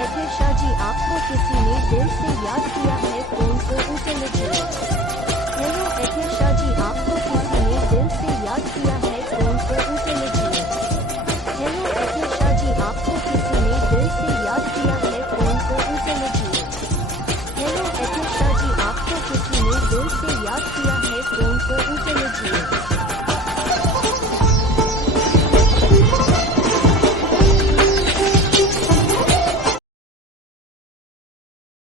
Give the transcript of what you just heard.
एथिर शाह जी, आपको किसी ने दिल से याद किया है, फोन को उसे लीजिए। हेलो एथिर शाह जी, आपको किसी ने दिल से याद किया है, फोन को उसे लीजिए। हेलो एथिर शाह जी, आपको किसी ने दिल से याद किया है, फोन को उसे लीजिए। हेलो एथिर शाह जी, आपको किसी ने दिल से याद किया है, फोन को उसे लीजिए।